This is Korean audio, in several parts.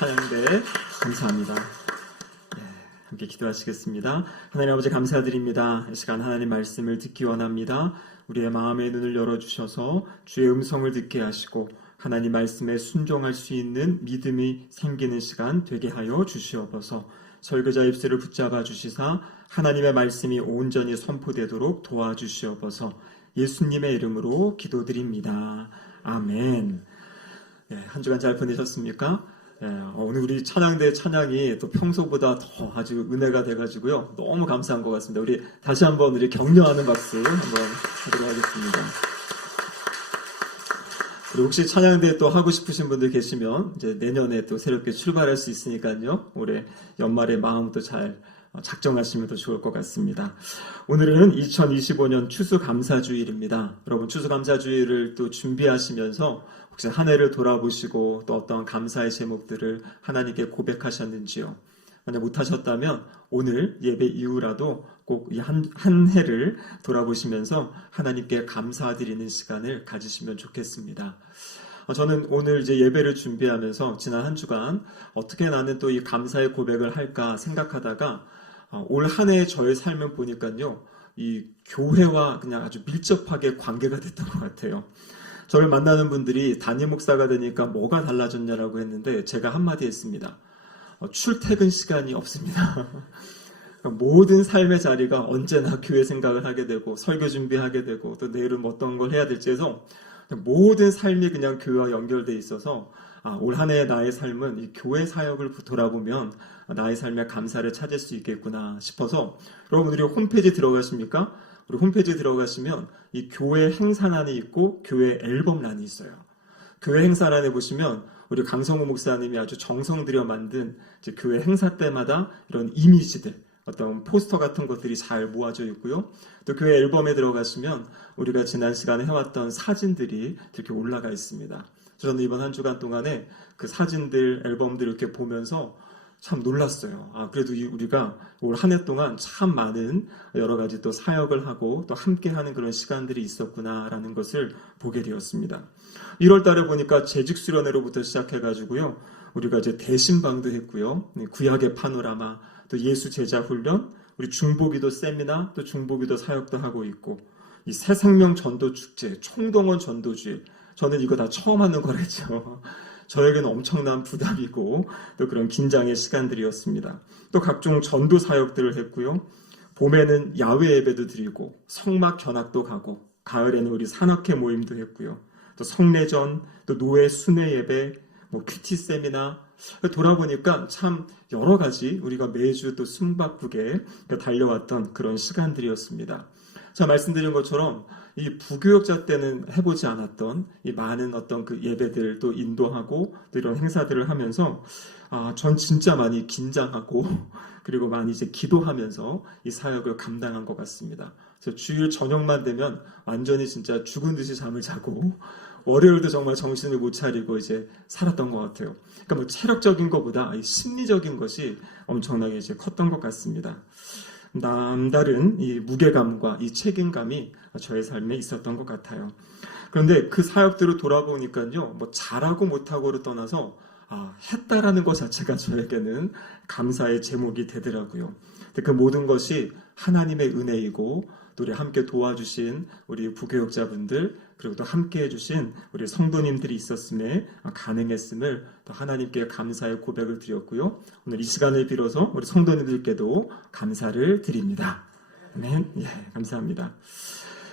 찬양대 감사합니다. 함께 기도하시겠습니다. 하나님 아버지 감사드립니다. 이 시간 하나님 말씀을 듣기 원합니다. 우리의 마음의 눈을 열어주셔서 주의 음성을 듣게 하시고 하나님 말씀에 순종할 수 있는 믿음이 생기는 시간 되게 하여 주시옵소서. 설교자 입술을 붙잡아 주시사 하나님의 말씀이 온전히 선포되도록 도와주시옵소서. 예수님의 이름으로 기도드립니다. 아멘. 한 주간 잘 보내셨습니까? 오늘 우리 찬양대 찬양이 또 평소보다 더 아주 은혜가 돼가지고요. 너무 감사한 것 같습니다. 우리 다시 한번 우리 격려하는 박수 한번 하도록 하겠습니다. 그리고 혹시 찬양대 또 하고 싶으신 분들 계시면 이제 내년에 또 새롭게 출발할 수 있으니까요. 올해 연말에 마음도 잘 작정하시면 더 좋을 것 같습니다. 오늘은 2025년 추수감사주일입니다. 여러분 추수감사주일을 또 준비하시면서 혹시 한 해를 돌아보시고 또 어떤 감사의 제목들을 하나님께 고백하셨는지요? 만약 못하셨다면 오늘 예배 이후라도 꼭 이 한 해를 돌아보시면서 하나님께 감사드리는 시간을 가지시면 좋겠습니다. 저는 오늘 이제 예배를 준비하면서 지난 한 주간 어떻게 나는 또 이 감사의 고백을 할까 생각하다가 올 한 해의 저의 삶을 보니까요, 이 교회와 그냥 아주 밀접하게 관계가 됐던 것 같아요. 저를 만나는 분들이 담임 목사가 되니까 뭐가 달라졌냐라고 했는데 제가 한마디 했습니다. 출퇴근 시간이 없습니다. 모든 삶의 자리가 언제나 교회 생각을 하게 되고 설교 준비하게 되고 또 내일은 어떤 걸 해야 될지 해서 모든 삶이 그냥 교회와 연결돼 있어서 올 한 해의 나의 삶은 이 교회 사역을 돌아보면 나의 삶의 감사를 찾을 수 있겠구나 싶어서 여러분 우리 홈페이지 들어가십니까? 우리 홈페이지 들어가시면 이 교회 행사란이 있고 교회 앨범란이 있어요. 교회 행사란에 보시면 우리 강성호 목사님이 아주 정성 들여 만든 이제 교회 행사 때마다 이런 이미지들, 어떤 포스터 같은 것들이 잘 모아져 있고요. 또 교회 앨범에 들어가시면 우리가 지난 시간에 해왔던 사진들이 이렇게 올라가 있습니다. 저는 이번 한 주간 동안에 그 사진들, 앨범들 이렇게 보면서 참 놀랐어요. 그래도 우리가 올 한 해 동안 참 많은 여러 가지 또 사역을 하고 또 함께하는 그런 시간들이 있었구나라는 것을 보게 되었습니다. 1월 달에 보니까 재직 수련회로부터 시작해가지고요. 우리가 이제 대신방도 했고요. 구약의 파노라마, 또 예수 제자 훈련, 우리 중보기도 세미나, 또 중보기도 사역도 하고 있고, 이 새생명 전도 축제, 총동원 전도주일, 저는 이거 다 처음 하는 거랬죠. 저에게는 엄청난 부담이고 또 그런 긴장의 시간들이었습니다. 또 각종 전도 사역들을 했고요. 봄에는 야외 예배도 드리고 성막 견학도 가고 가을에는 우리 산악회 모임도 했고요. 또 성례전, 또 노예 순회 예배, 큐티 세미나 돌아보니까 참 여러 가지 우리가 매주 또 숨바쁘게 달려왔던 그런 시간들이었습니다. 자, 말씀드린 것처럼 이 부교역자 때는 해보지 않았던 이 많은 어떤 그 예배들 또 인도하고 또 이런 행사들을 하면서 전 진짜 많이 긴장하고 그리고 많이 이제 기도하면서 이 사역을 감당한 것 같습니다. 그래서 주일 저녁만 되면 완전히 진짜 죽은 듯이 잠을 자고 월요일도 정말 정신을 못 차리고 이제 살았던 것 같아요. 그러니까 체력적인 것보다 이 심리적인 것이 엄청나게 이제 컸던 것 같습니다. 남다른 이 무게감과 이 책임감이 저의 삶에 있었던 것 같아요. 그런데 그 사역들을 돌아보니까요, 잘하고 못하고를 떠나서 했다라는 것 자체가 저에게는 감사의 제목이 되더라고요. 그 모든 것이 하나님의 은혜이고 또 우리 함께 도와주신 우리 부교역자분들 그리고 또 함께 해주신 우리 성도님들이 있었음에 가능했음을 또 하나님께 감사의 고백을 드렸고요. 오늘 이 시간을 빌어서 우리 성도님들께도 감사를 드립니다. 아멘. 감사합니다.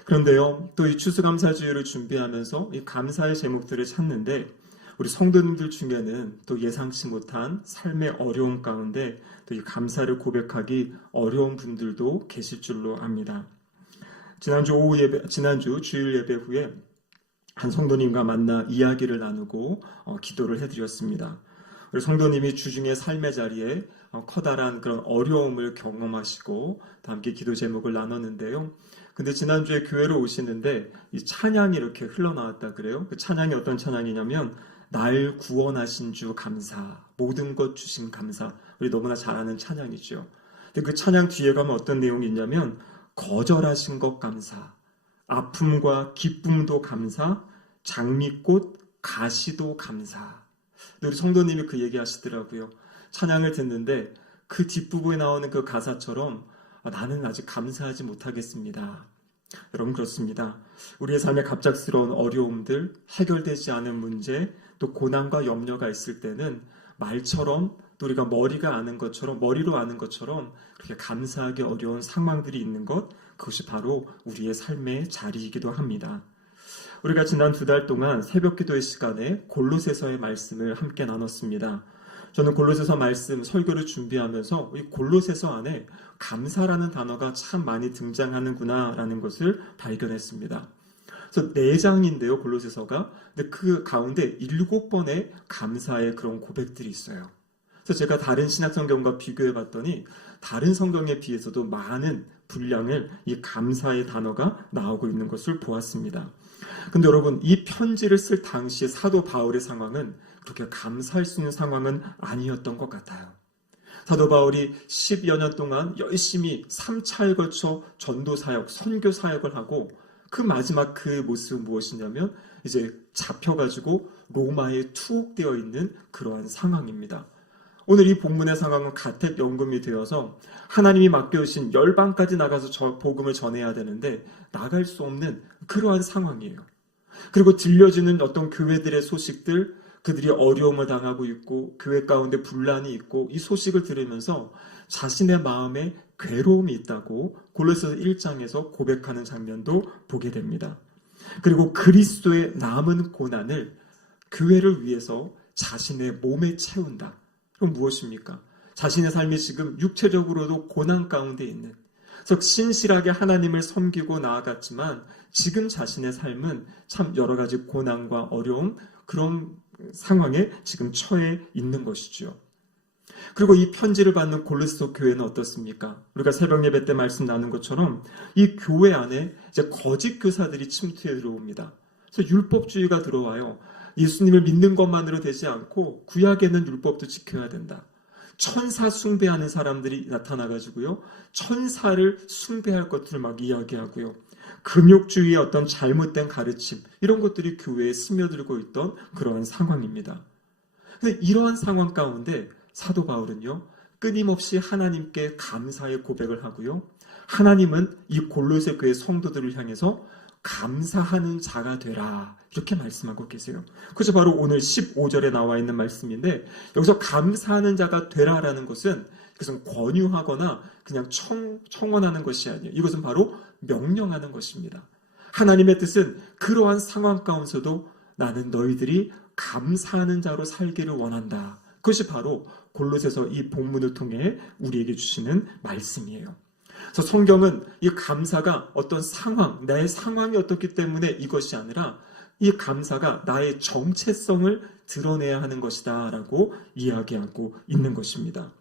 그런데요, 또 이 추수감사주일을 준비하면서 이 감사의 제목들을 찾는데 우리 성도님들 중에는 또 예상치 못한 삶의 어려움 가운데 또 이 감사를 고백하기 어려운 분들도 계실 줄로 압니다. 지난주 주일 예배 후에 한 성도님과 만나 이야기를 나누고 기도를 해드렸습니다. 우리 성도님이 주중의 삶의 자리에 커다란 그런 어려움을 경험하시고 또 함께 기도 제목을 나눴는데요. 근데 지난주에 교회로 오시는데 이 찬양이 이렇게 흘러나왔다 그래요. 그 찬양이 어떤 찬양이냐면 날 구원하신 주 감사, 모든 것 주신 감사. 우리 너무나 잘 아는 찬양이죠. 근데 그 찬양 뒤에 가면 어떤 내용이 있냐면 거절하신 것 감사, 아픔과 기쁨도 감사, 장미꽃, 가시도 감사. 우리 성도님이 그 얘기 하시더라고요. 찬양을 듣는데 그 뒷부분에 나오는 그 가사처럼 나는 아직 감사하지 못하겠습니다. 여러분 그렇습니다. 우리의 삶에 갑작스러운 어려움들, 해결되지 않은 문제, 또 고난과 염려가 있을 때는 말처럼 또 우리가 머리로 아는 것처럼 그렇게 감사하기 어려운 상황들이 있는 것, 그것이 바로 우리의 삶의 자리이기도 합니다. 우리가 지난 2달 동안 새벽 기도의 시간에 골로새서의 말씀을 함께 나눴습니다. 저는 골로새서 말씀 설교를 준비하면서 이 골로새서 안에 감사라는 단어가 참 많이 등장하는구나 라는 것을 발견했습니다. 그래서 4장인데요, 골로새서가. 근데 그 가운데 7번의 감사의 그런 고백들이 있어요. 그래서 제가 다른 신약성경과 비교해 봤더니 다른 성경에 비해서도 많은 분량을 이 감사의 단어가 나오고 있는 것을 보았습니다. 근데 여러분, 이 편지를 쓸 당시 사도 바울의 상황은 그렇게 감사할 수 있는 상황은 아니었던 것 같아요. 사도 바울이 10여 년 동안 열심히 3차에 걸쳐 전도사역, 선교사역을 하고 그 마지막 그 모습은 무엇이냐면 이제 잡혀가지고 로마에 투옥되어 있는 그러한 상황입니다. 오늘 이 본문의 상황은 가택연금이 되어서 하나님이 맡겨주신 열방까지 나가서 복음을 전해야 되는데 나갈 수 없는 그러한 상황이에요. 그리고 들려지는 어떤 교회들의 소식들, 그들이 어려움을 당하고 있고 교회 가운데 분란이 있고 이 소식을 들으면서 자신의 마음에 괴로움이 있다고 골로새서 1장에서 고백하는 장면도 보게 됩니다. 그리고 그리스도의 남은 고난을 교회를 위해서 자신의 몸에 채운다. 그럼 무엇입니까? 자신의 삶이 지금 육체적으로도 고난 가운데 있는, 그래서 신실하게 하나님을 섬기고 나아갔지만 지금 자신의 삶은 참 여러 가지 고난과 어려움, 그런 상황에 지금 처해 있는 것이죠. 그리고 이 편지를 받는 골로새 교회는 어떻습니까? 우리가 새벽 예배 때 말씀 나눈 것처럼 이 교회 안에 이제 거짓 교사들이 침투해 들어옵니다. 그래서 율법주의가 들어와요. 예수님을 믿는 것만으로 되지 않고 구약에는 율법도 지켜야 된다. 천사 숭배하는 사람들이 나타나가지고요, 천사를 숭배할 것들을 막 이야기하고요, 금욕주의의 어떤 잘못된 가르침, 이런 것들이 교회에 스며들고 있던 그러한 상황입니다. 근데 이러한 상황 가운데 사도 바울은요, 끊임없이 하나님께 감사의 고백을 하고요, 하나님은 이 골로새 교회 성도들을 향해서 감사하는 자가 되라, 이렇게 말씀하고 계세요. 그래서 바로 오늘 15절에 나와 있는 말씀인데, 여기서 감사하는 자가 되라라는 것은 그것은 권유하거나 그냥 청원하는 것이 아니에요. 이것은 바로 명령하는 것입니다. 하나님의 뜻은 그러한 상황 가운데서도 나는 너희들이 감사하는 자로 살기를 원한다. 그것이 바로 골로새서 이 본문을 통해 우리에게 주시는 말씀이에요. 그래서 성경은 이 감사가 어떤 상황, 내 상황이 어떻기 때문에 이것이 아니라 이 감사가 나의 정체성을 드러내야 하는 것이다 라고 이야기하고 있는 것입니다.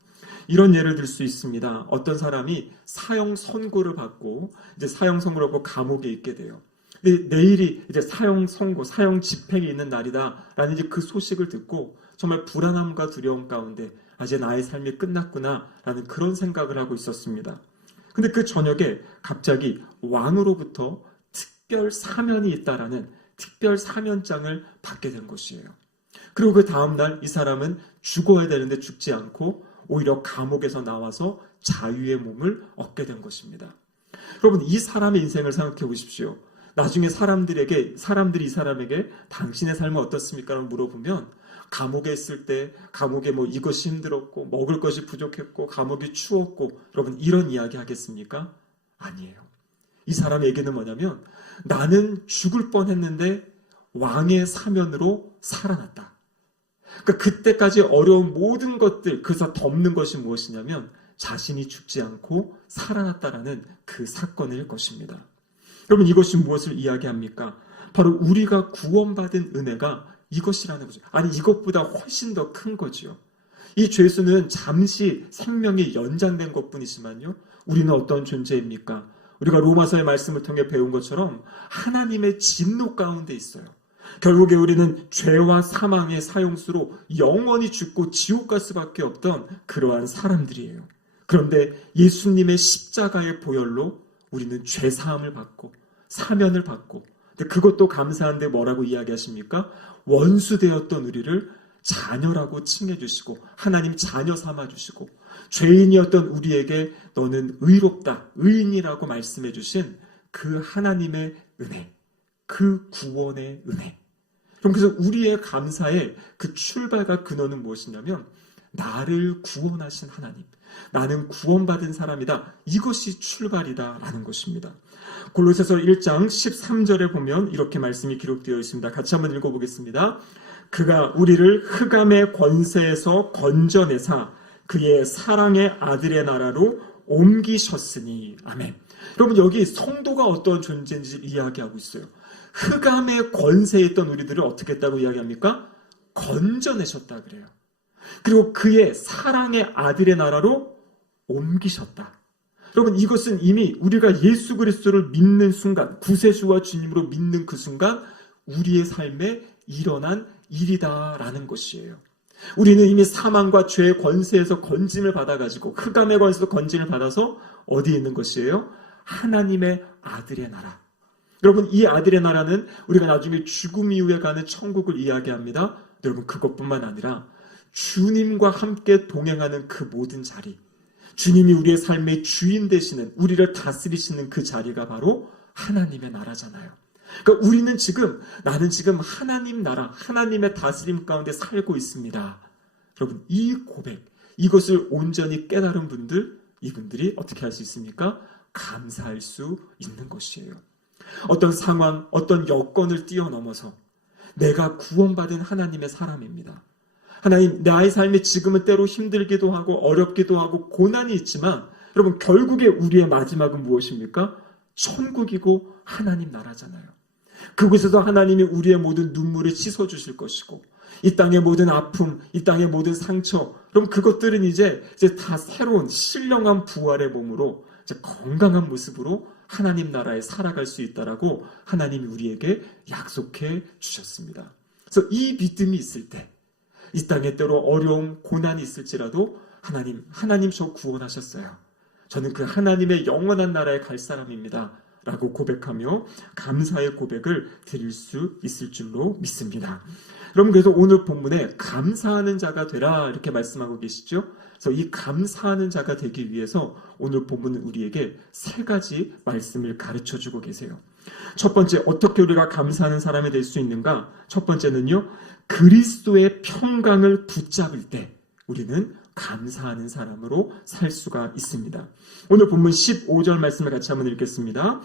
이런 예를 들 수 있습니다. 어떤 사람이 사형 선고를 받고 이제 사형 선고를 받고 감옥에 있게 돼요. 내일이 이제 사형 선고, 사형 집행이 있는 날이다라는 이제 그 소식을 듣고 정말 불안함과 두려움 가운데 이제 나의 삶이 끝났구나라는 그런 생각을 하고 있었습니다. 근데 그 저녁에 갑자기 왕으로부터 특별 사면이 있다라는 특별 사면장을 받게 된 것이에요. 그리고 그 다음날 이 사람은 죽어야 되는데 죽지 않고 오히려 감옥에서 나와서 자유의 몸을 얻게 된 것입니다. 여러분, 이 사람의 인생을 생각해 보십시오. 나중에 사람들이 이 사람에게 당신의 삶은 어떻습니까? 라고 물어보면 감옥에 있을 때 감옥에 뭐 이것이 힘들었고 먹을 것이 부족했고 감옥이 추웠고, 여러분 이런 이야기 하겠습니까? 아니에요. 이 사람의 얘기는 뭐냐면 나는 죽을 뻔했는데 왕의 사면으로 살아났다. 그러니까 그때까지 어려운 모든 것들, 그래서 덮는 것이 무엇이냐면 자신이 죽지 않고 살아났다라는 그 사건일 것입니다. 여러분, 이것이 무엇을 이야기합니까? 바로 우리가 구원받은 은혜가 이것이라는 거죠. 아니, 이것보다 훨씬 더 큰 거죠. 이 죄수는 잠시 생명이 연장된 것뿐이지만요, 우리는 어떤 존재입니까? 우리가 로마서의 말씀을 통해 배운 것처럼 하나님의 진노 가운데 있어요. 결국에 우리는 죄와 사망의 사형수로 영원히 죽고 지옥 갈 수밖에 없던 그러한 사람들이에요. 그런데 예수님의 십자가의 보혈로 우리는 죄 사함을 받고 사면을 받고, 그것도 감사한데 뭐라고 이야기하십니까? 원수 되었던 우리를 자녀라고 칭해주시고 하나님 자녀 삼아주시고 죄인이었던 우리에게 너는 의롭다, 의인이라고 말씀해주신 그 하나님의 은혜, 그 구원의 은혜. 그럼 그래서 우리의 감사의 그 출발과 근원은 무엇이냐면 나를 구원하신 하나님, 나는 구원받은 사람이다. 이것이 출발이다라는 것입니다. 골로새서 1장 13절에 보면 이렇게 말씀이 기록되어 있습니다. 같이 한번 읽어보겠습니다. 그가 우리를 흑암의 권세에서 건져내사 그의 사랑의 아들의 나라로 옮기셨으니. 아멘. 여러분, 여기 성도가 어떤 존재인지 이야기하고 있어요. 흑암의 권세에 있던 우리들을 어떻게 했다고 이야기합니까? 건져내셨다 그래요. 그리고 그의 사랑의 아들의 나라로 옮기셨다. 여러분, 이것은 이미 우리가 예수 그리스도를 믿는 순간, 구세주와 주님으로 믿는 그 순간 우리의 삶에 일어난 일이다라는 것이에요. 우리는 이미 사망과 죄의 권세에서 건짐을 받아가지고 흑암의 권세에서 건짐을 받아서 어디에 있는 것이에요? 하나님의 아들의 나라. 여러분, 이 아들의 나라는 우리가 나중에 죽음 이후에 가는 천국을 이야기합니다. 여러분, 그것뿐만 아니라 주님과 함께 동행하는 그 모든 자리, 주님이 우리의 삶의 주인 되시는, 우리를 다스리시는 그 자리가 바로 하나님의 나라잖아요. 그러니까 우리는 지금, 나는 지금 하나님 나라, 하나님의 다스림 가운데 살고 있습니다. 여러분, 이 고백, 이것을 온전히 깨달은 분들, 이분들이 어떻게 할 수 있습니까? 감사할 수 있는 것이에요. 어떤 상황, 어떤 여건을 뛰어넘어서 내가 구원받은 하나님의 사람입니다. 하나님, 나의 삶이 지금은 때로 힘들기도 하고 어렵기도 하고 고난이 있지만 여러분, 결국에 우리의 마지막은 무엇입니까? 천국이고 하나님 나라잖아요. 그곳에서 하나님이 우리의 모든 눈물을 씻어주실 것이고 이 땅의 모든 아픔, 이 땅의 모든 상처, 그럼 그것들은 이제 다 새로운 신령한 부활의 몸으로 이제 건강한 모습으로 하나님 나라에 살아갈 수 있다라고 하나님이 우리에게 약속해 주셨습니다. 그래서 이 믿음이 있을 때 이 땅에 때로 어려움, 고난이 있을지라도 하나님 저 구원하셨어요. 저는 그 하나님의 영원한 나라에 갈 사람입니다. 라고 고백하며 감사의 고백을 드릴 수 있을 줄로 믿습니다. 여러분, 그래서 오늘 본문에 감사하는 자가 되라 이렇게 말씀하고 계시죠. 그래서 이 감사하는 자가 되기 위해서 오늘 본문은 우리에게 세 가지 말씀을 가르쳐주고 계세요. 첫 번째, 어떻게 우리가 감사하는 사람이 될 수 있는가? 첫 번째는요, 그리스도의 평강을 붙잡을 때 우리는 감사하는 사람으로 살 수가 있습니다. 오늘 본문 15절 말씀을 같이 한번 읽겠습니다.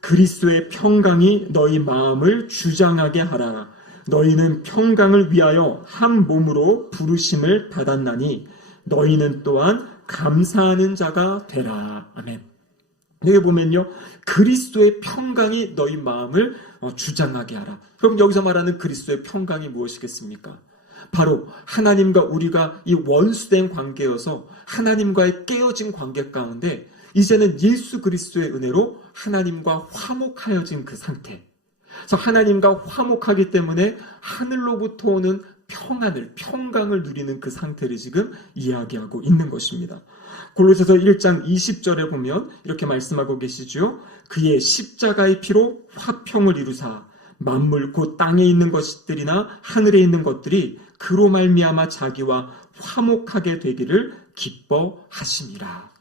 그리스도의 평강이 너희 마음을 주장하게 하라. 너희는 평강을 위하여 한 몸으로 부르심을 받았나니 너희는 또한 감사하는 자가 되라. 아멘. 여기 보면요, 그리스도의 평강이 너희 마음을 주장하게 하라. 그럼 여기서 말하는 그리스도의 평강이 무엇이겠습니까? 바로 하나님과 우리가 이 원수된 관계여서 하나님과의 깨어진 관계 가운데 이제는 예수 그리스도의 은혜로 하나님과 화목하여진 그 상태. 그래서 하나님과 화목하기 때문에 하늘로부터 오는 평강을 누리는 그 상태를 지금 이야기하고 있는 것입니다. 골로새서 1장 20절에 보면 이렇게 말씀하고 계시죠. 그의 십자가의 피로 화평을 이루사 만물 곧 땅에 있는 것들이나 하늘에 있는 것들이 그로 말미암아 자기와 화목하게 되기를 기뻐하시니라.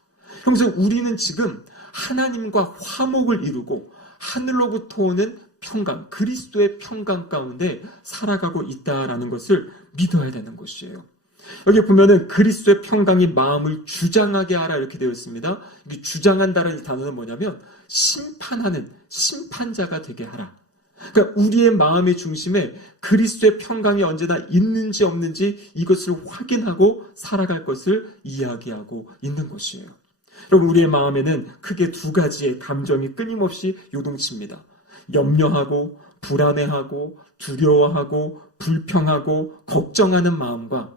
그래서 우리는 지금 하나님과 화목을 이루고 하늘로부터 오는 평강, 그리스도의 평강 가운데 살아가고 있다라는 것을 믿어야 되는 것이에요. 여기 보면은 그리스도의 평강이 마음을 주장하게 하라 이렇게 되어 있습니다. 여기 주장한다라는 이 단어는 뭐냐면 심판하는 심판자가 되게 하라. 그러니까 우리의 마음의 중심에 그리스도의 평강이 언제나 있는지 없는지 이것을 확인하고 살아갈 것을 이야기하고 있는 것이에요. 여러분, 우리의 마음에는 크게 두 가지의 감정이 끊임없이 요동칩니다. 염려하고 불안해하고 두려워하고 불평하고 걱정하는 마음과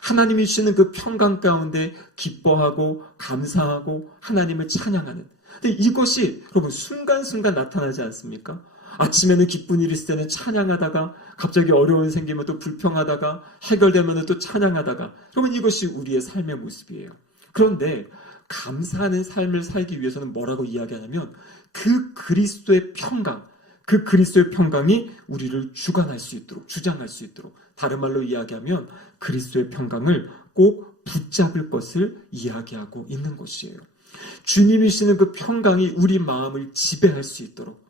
하나님이 주시는 그 평강 가운데 기뻐하고 감사하고 하나님을 찬양하는, 근데 이것이 여러분 순간순간 나타나지 않습니까? 아침에는 기쁜 일이 있을 때는 찬양하다가 갑자기 어려운 일 생기면 또 불평하다가 해결되면 또 찬양하다가, 여러분 이것이 우리의 삶의 모습이에요. 그런데 감사하는 삶을 살기 위해서는 뭐라고 이야기하냐면 그 그리스도의 평강, 그 그리스도의 평강이 우리를 주관할 수 있도록, 주장할 수 있도록, 다른 말로 이야기하면 그리스도의 평강을 꼭 붙잡을 것을 이야기하고 있는 것이에요. 주님이 주시는 그 평강이 우리 마음을 지배할 수 있도록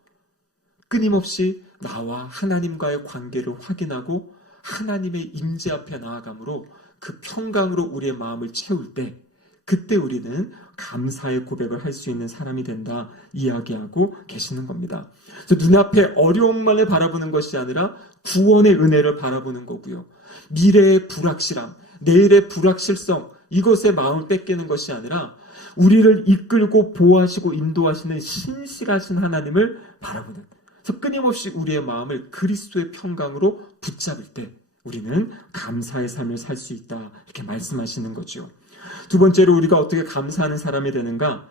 끊임없이 나와 하나님과의 관계를 확인하고 하나님의 임재 앞에 나아감으로 그 평강으로 우리의 마음을 채울 때 그때 우리는 감사의 고백을 할 수 있는 사람이 된다 이야기하고 계시는 겁니다. 그래서 눈앞에 어려움만을 바라보는 것이 아니라 구원의 은혜를 바라보는 거고요. 미래의 불확실함, 내일의 불확실성 이것에 마음을 뺏기는 것이 아니라 우리를 이끌고 보호하시고 인도하시는 신실하신 하나님을 바라보는, 그래서 끊임없이 우리의 마음을 그리스도의 평강으로 붙잡을 때 우리는 감사의 삶을 살 수 있다 이렇게 말씀하시는 거죠. 두 번째로 우리가 어떻게 감사하는 사람이 되는가?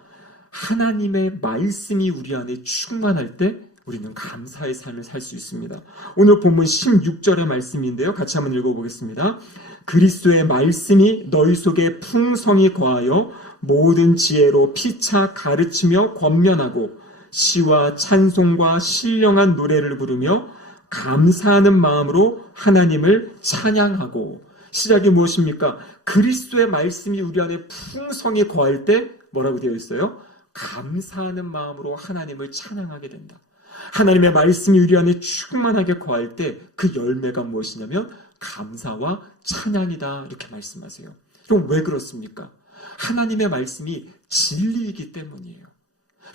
하나님의 말씀이 우리 안에 충만할 때 우리는 감사의 삶을 살 수 있습니다. 오늘 본문 16절의 말씀인데요. 같이 한번 읽어보겠습니다. 그리스도의 말씀이 너희 속에 풍성히 거하여 모든 지혜로 피차 가르치며 권면하고 시와 찬송과 신령한 노래를 부르며 감사하는 마음으로 하나님을 찬양하고. 시작이 무엇입니까? 그리스도의 말씀이 우리 안에 풍성히 거할 때 뭐라고 되어 있어요? 감사하는 마음으로 하나님을 찬양하게 된다. 하나님의 말씀이 우리 안에 충만하게 거할 때 그 열매가 무엇이냐면 감사와 찬양이다 이렇게 말씀하세요. 그럼 왜 그렇습니까? 하나님의 말씀이 진리이기 때문이에요.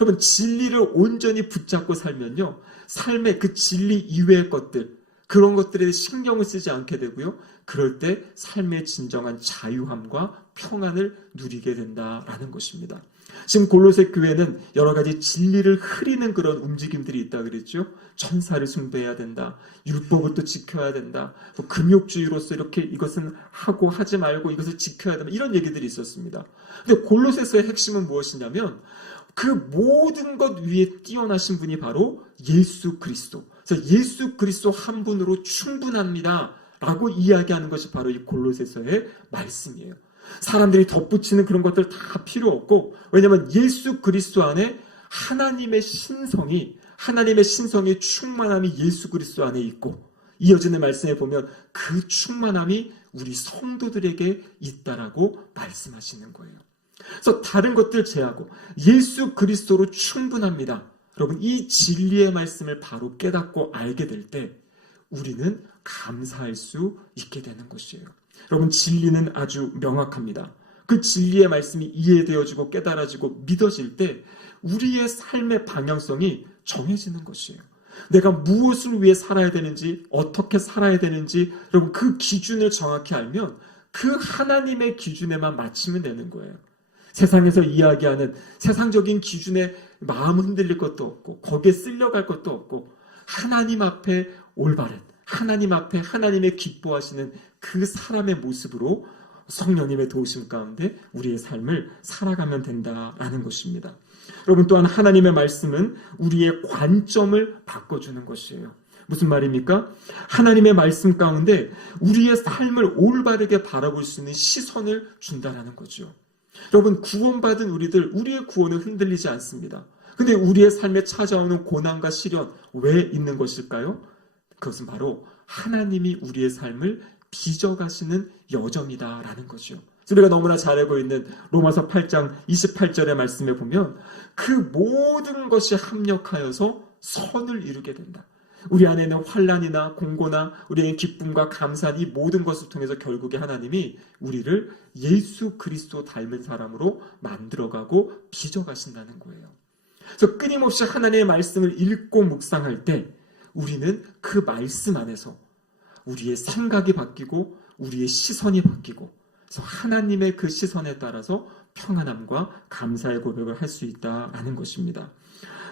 여러분, 진리를 온전히 붙잡고 살면요, 삶의 그 진리 이외의 것들, 그런 것들에 신경을 쓰지 않게 되고요, 그럴 때 삶의 진정한 자유함과 평안을 누리게 된다라는 것입니다. 지금 골로새 교회는 여러 가지 진리를 흐리는 그런 움직임들이 있다 그랬죠. 천사를 숭배해야 된다, 율법을 또 지켜야 된다, 또 금욕주의로서 이렇게 이것은 하고 하지 말고 이것을 지켜야 된다, 이런 얘기들이 있었습니다. 근데 골로새서의 핵심은 무엇이냐면 그 모든 것 위에 뛰어나신 분이 바로 예수 그리스도. 그래서 예수 그리스도 한 분으로 충분합니다 라고 이야기하는 것이 바로 이 골로새서의 말씀이에요. 사람들이 덧붙이는 그런 것들 다 필요 없고, 왜냐하면 예수 그리스도 안에 하나님의 신성이 충만함이 예수 그리스도 안에 있고, 이어지는 말씀에 보면 그 충만함이 우리 성도들에게 있다라고 말씀하시는 거예요. 그래서 다른 것들 제하고 예수 그리스도로 충분합니다. 여러분, 이 진리의 말씀을 바로 깨닫고 알게 될 때 우리는 감사할 수 있게 되는 것이에요. 여러분, 진리는 아주 명확합니다. 그 진리의 말씀이 이해되어지고 깨달아지고 믿어질 때 우리의 삶의 방향성이 정해지는 것이에요. 내가 무엇을 위해 살아야 되는지, 어떻게 살아야 되는지, 여러분, 그 기준을 정확히 알면 그 하나님의 기준에만 맞추면 되는 거예요. 세상에서 이야기하는 세상적인 기준에 마음 흔들릴 것도 없고 거기에 쓸려갈 것도 없고, 하나님 앞에 올바른, 하나님 앞에 하나님의 기뻐하시는 그 사람의 모습으로 성령님의 도우심 가운데 우리의 삶을 살아가면 된다라는 것입니다. 여러분, 또한 하나님의 말씀은 우리의 관점을 바꿔주는 것이에요. 무슨 말입니까? 하나님의 말씀 가운데 우리의 삶을 올바르게 바라볼 수 있는 시선을 준다라는 거죠. 여러분, 구원받은 우리의 구원은 흔들리지 않습니다. 근데 우리의 삶에 찾아오는 고난과 시련 왜 있는 것일까요? 그것은 바로 하나님이 우리의 삶을 빚어가시는 여정이다라는 거죠. 우리가 너무나 잘 알고 있는 로마서 8장 28절의 말씀에 보면 그 모든 것이 합력하여서 선을 이루게 된다. 우리 안에는 환난이나 공고나 우리의 기쁨과 감사한 이 모든 것을 통해서 결국에 하나님이 우리를 예수 그리스도 닮은 사람으로 만들어가고 빚어가신다는 거예요. 그래서 끊임없이 하나님의 말씀을 읽고 묵상할 때 우리는 그 말씀 안에서 우리의 생각이 바뀌고 우리의 시선이 바뀌고, 그래서 하나님의 그 시선에 따라서 평안함과 감사의 고백을 할 수 있다라는 것입니다.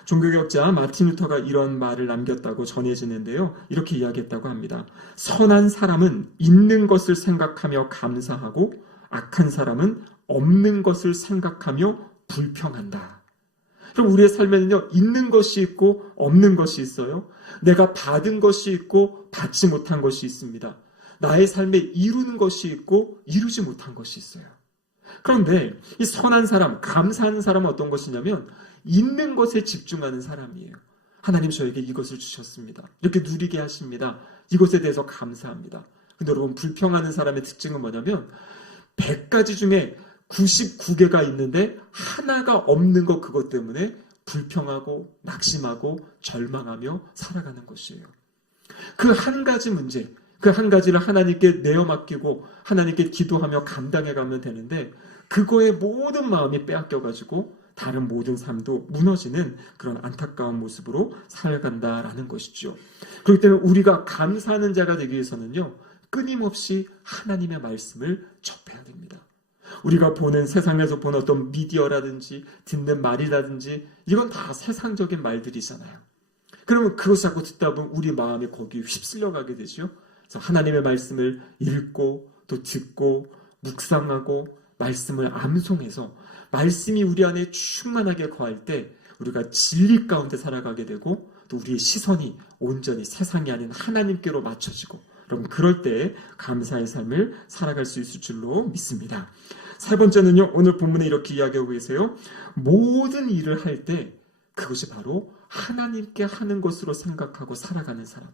종교개혁자 마틴 루터가 이런 말을 남겼다고 전해지는데요, 이렇게 이야기했다고 합니다. 선한 사람은 있는 것을 생각하며 감사하고 악한 사람은 없는 것을 생각하며 불평한다. 그럼 우리의 삶에는요, 있는 것이 있고 없는 것이 있어요. 내가 받은 것이 있고 받지 못한 것이 있습니다. 나의 삶에 이루는 것이 있고 이루지 못한 것이 있어요. 그런데 이 선한 사람, 감사하는 사람은 어떤 것이냐면 있는 것에 집중하는 사람이에요. 하나님 저에게 이것을 주셨습니다. 이렇게 누리게 하십니다. 이것에 대해서 감사합니다. 근데 여러분, 불평하는 사람의 특징은 뭐냐면 100가지 중에 99개가 있는데 하나가 없는 것, 그것 때문에 불평하고 낙심하고 절망하며 살아가는 것이에요. 그 한 가지 문제, 그 한 가지를 하나님께 내어 맡기고 하나님께 기도하며 감당해 가면 되는데, 그거에 모든 마음이 빼앗겨가지고 다른 모든 삶도 무너지는 그런 안타까운 모습으로 살아간다라는 것이죠. 그렇기 때문에 우리가 감사하는 자가 되기 위해서는요, 끊임없이 하나님의 말씀을 접해야 됩니다. 우리가 보는, 세상에서 보는 어떤 미디어라든지 듣는 말이라든지 이건 다 세상적인 말들이잖아요. 그러면 그것을 자꾸 듣다 보면 우리 마음이 거기에 휩쓸려 가게 되죠. 그래서 하나님의 말씀을 읽고 또 듣고 묵상하고 말씀을 암송해서 말씀이 우리 안에 충만하게 거할 때 우리가 진리 가운데 살아가게 되고, 또 우리의 시선이 온전히 세상이 아닌 하나님께로 맞춰지고, 여러분, 그럴 때 감사의 삶을 살아갈 수 있을 줄로 믿습니다. 세 번째는요, 오늘 본문에 이렇게 이야기하고 계세요. 모든 일을 할 때 그것이 바로 하나님께 하는 것으로 생각하고 살아가는 사람,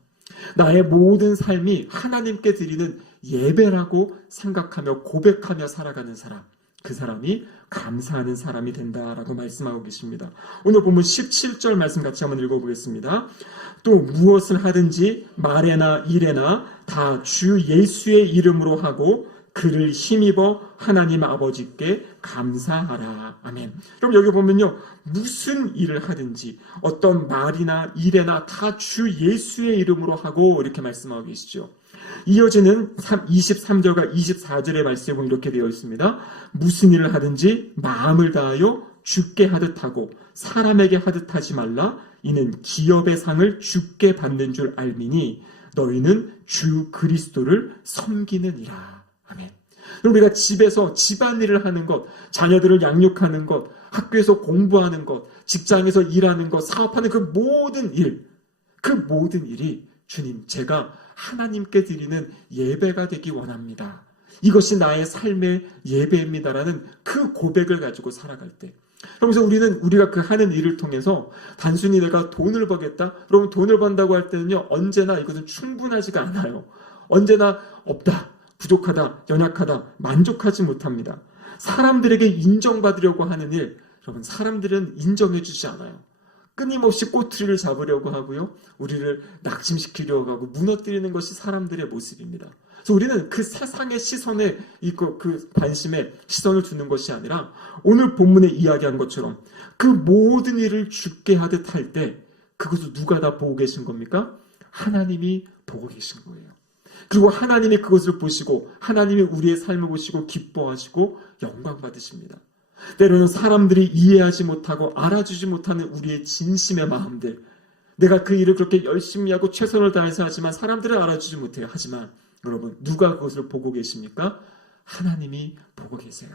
나의 모든 삶이 하나님께 드리는 예배라고 생각하며 고백하며 살아가는 사람, 그 사람이 감사하는 사람이 된다라고 말씀하고 계십니다. 오늘 본문 17절 말씀 같이 한번 읽어보겠습니다. 또 무엇을 하든지 말에나 일에나 다 주 예수의 이름으로 하고 그를 힘입어 하나님 아버지께 감사하라. 아멘. 그럼 여기 보면요, 무슨 일을 하든지 어떤 말이나 일에나 다 주 예수의 이름으로 하고 이렇게 말씀하고 계시죠. 이어지는 23절과 24절의 말씀에 보면 이렇게 되어 있습니다. 무슨 일을 하든지 마음을 다하여 주께 하듯 하고 사람에게 하듯 하지 말라. 이는 기업의 상을 주께 받는 줄 알미니 너희는 주 그리스도를 섬기느니라. 아멘. 우리가 집에서 집안일을 하는 것, 자녀들을 양육하는 것, 학교에서 공부하는 것, 직장에서 일하는 것, 사업하는 그 모든 일, 그 모든 일이 주님, 제가 하나님께 드리는 예배가 되기 원합니다. 이것이 나의 삶의 예배입니다라는 그 고백을 가지고 살아갈 때, 그러면서 우리가 그 하는 일을 통해서 단순히 내가 돈을 벌겠다? 그러면 돈을 번다고 할 때는요, 언제나 이것은 충분하지가 않아요. 언제나 없다, 부족하다, 연약하다, 만족하지 못합니다. 사람들에게 인정받으려고 하는 일, 여러분, 사람들은 인정해 주지 않아요. 끊임없이 꼬투리를 잡으려고 하고요, 우리를 낙심시키려고 하고 무너뜨리는 것이 사람들의 모습입니다. 그래서 우리는 그 세상의 시선에, 그 관심에 시선을 두는 것이 아니라 오늘 본문에 이야기한 것처럼 그 모든 일을 주께 하듯 할 때 그것을 누가 다 보고 계신 겁니까? 하나님이 보고 계신 거예요. 그리고 하나님이 그것을 보시고 하나님이 우리의 삶을 보시고 기뻐하시고 영광 받으십니다. 때로는 사람들이 이해하지 못하고 알아주지 못하는 우리의 진심의 마음들, 내가 그 일을 그렇게 열심히 하고 최선을 다해서 하지만 사람들은 알아주지 못해요. 하지만 여러분, 누가 그것을 보고 계십니까? 하나님이 보고 계세요.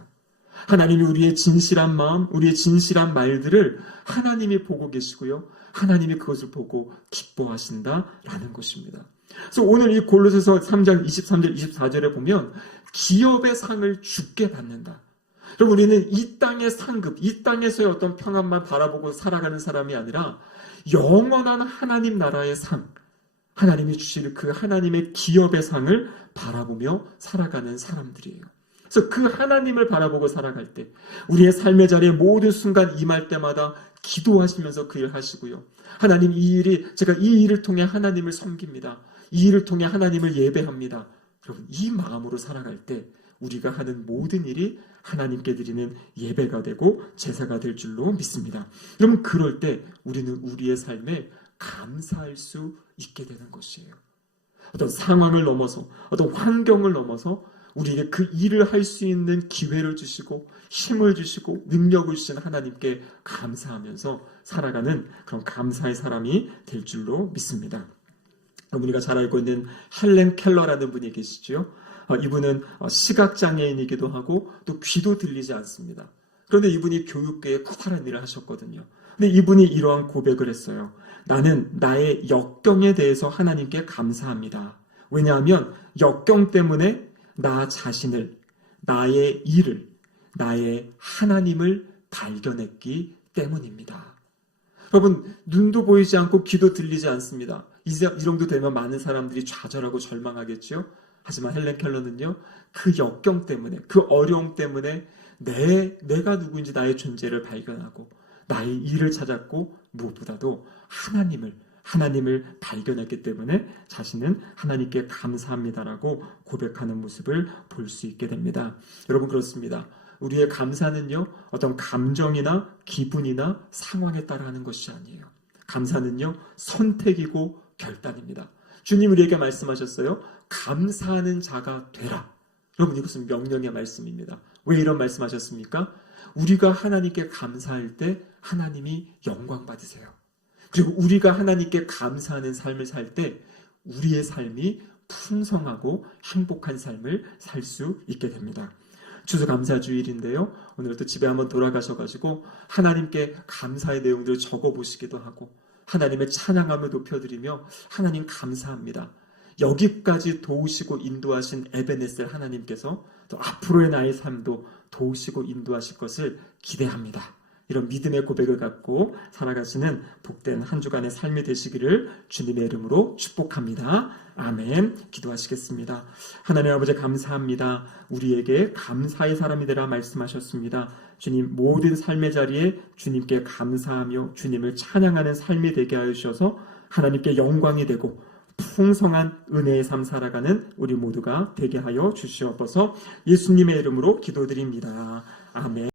하나님이 우리의 진실한 마음, 우리의 진실한 말들을 하나님이 보고 계시고요, 하나님이 그것을 보고 기뻐하신다라는 것입니다. 그래서 오늘 이 골로새서 3장 23절 24절에 보면 기업의 상을 주께 받는다. 여러분, 우리는 이 땅의 상급, 이 땅에서의 어떤 평안만 바라보고 살아가는 사람이 아니라 영원한 하나님 나라의 상, 하나님이 주실 그 하나님의 기업의 상을 바라보며 살아가는 사람들이에요. 그래서 그 하나님을 바라보고 살아갈 때 우리의 삶의 자리에 모든 순간 임할 때마다 기도하시면서 그 일을 하시고요, 하나님, 제가 이 일을 통해 하나님을 섬깁니다. 이 일을 통해 하나님을 예배합니다. 여러분, 이 마음으로 살아갈 때 우리가 하는 모든 일이 하나님께 드리는 예배가 되고 제사가 될 줄로 믿습니다. 여러분, 그럴 때 우리는 우리의 삶에 감사할 수 있게 되는 것이에요. 어떤 상황을 넘어서, 어떤 환경을 넘어서 우리에게 그 일을 할 수 있는 기회를 주시고 힘을 주시고 능력을 주신 하나님께 감사하면서 살아가는 그런 감사의 사람이 될 줄로 믿습니다. 우리가 잘 알고 있는 헬렌 켈러라는 분이 계시죠. 이분은 시각장애인이기도 하고 또 귀도 들리지 않습니다. 그런데 이분이 교육계에 커다란 일을 하셨거든요. 근데 이분이 이러한 고백을 했어요. 나는 나의 역경에 대해서 하나님께 감사합니다. 왜냐하면 역경 때문에 나 자신을, 나의 일을, 나의 하나님을 발견했기 때문입니다. 여러분, 눈도 보이지 않고 귀도 들리지 않습니다. 이 정도 되면 많은 사람들이 좌절하고 절망하겠죠. 하지만 헬렌 켈러는요, 그 역경 때문에, 그 어려움 때문에 내가 누구인지 나의 존재를 발견하고 나의 일을 찾았고 무엇보다도 하나님을 발견했기 때문에 자신은 하나님께 감사합니다라고 고백하는 모습을 볼 수 있게 됩니다. 여러분, 그렇습니다. 우리의 감사는요, 어떤 감정이나 기분이나 상황에 따라 하는 것이 아니에요. 감사는요, 선택이고 결단입니다. 주님 우리에게 말씀하셨어요. 감사하는 자가 되라. 여러분, 이것은 명령의 말씀입니다. 왜 이런 말씀하셨습니까? 우리가 하나님께 감사할 때 하나님이 영광 받으세요. 그리고 우리가 하나님께 감사하는 삶을 살 때 우리의 삶이 풍성하고 행복한 삶을 살 수 있게 됩니다. 추수감사주일인데요. 오늘 또 집에 한번 돌아가셔가지고 하나님께 감사의 내용들을 적어보시기도 하고 하나님의 찬양함을 높여드리며 하나님 감사합니다. 여기까지 도우시고 인도하신 에베네셀 하나님께서 또 앞으로의 나의 삶도 도우시고 인도하실 것을 기대합니다. 이런 믿음의 고백을 갖고 살아가시는 복된 한 주간의 삶이 되시기를 주님의 이름으로 축복합니다. 아멘. 기도하시겠습니다. 하나님 아버지 감사합니다. 우리에게 감사의 사람이 되라 말씀하셨습니다. 주님, 모든 삶의 자리에 주님께 감사하며 주님을 찬양하는 삶이 되게 하여 주셔서 하나님께 영광이 되고 풍성한 은혜의 삶 살아가는 우리 모두가 되게 하여 주시옵소서. 예수님의 이름으로 기도드립니다. 아멘.